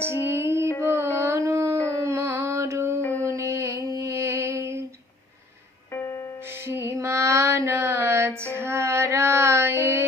জীবন মরণের সীমানা ছাড়ায়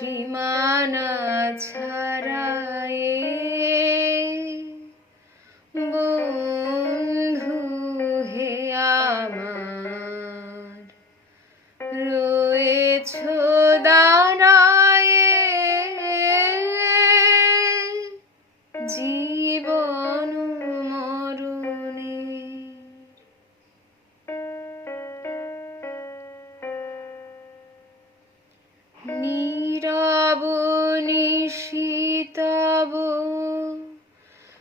সীমানা ছাড়া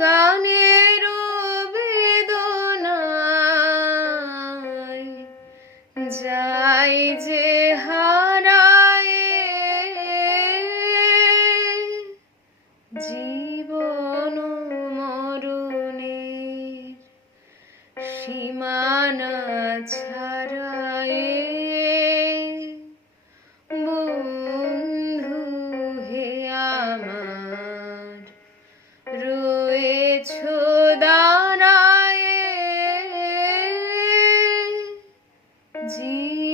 গানের বেদনায় যাই যে হারায় জীবন মরণের সীমানা ছাড়ায় जी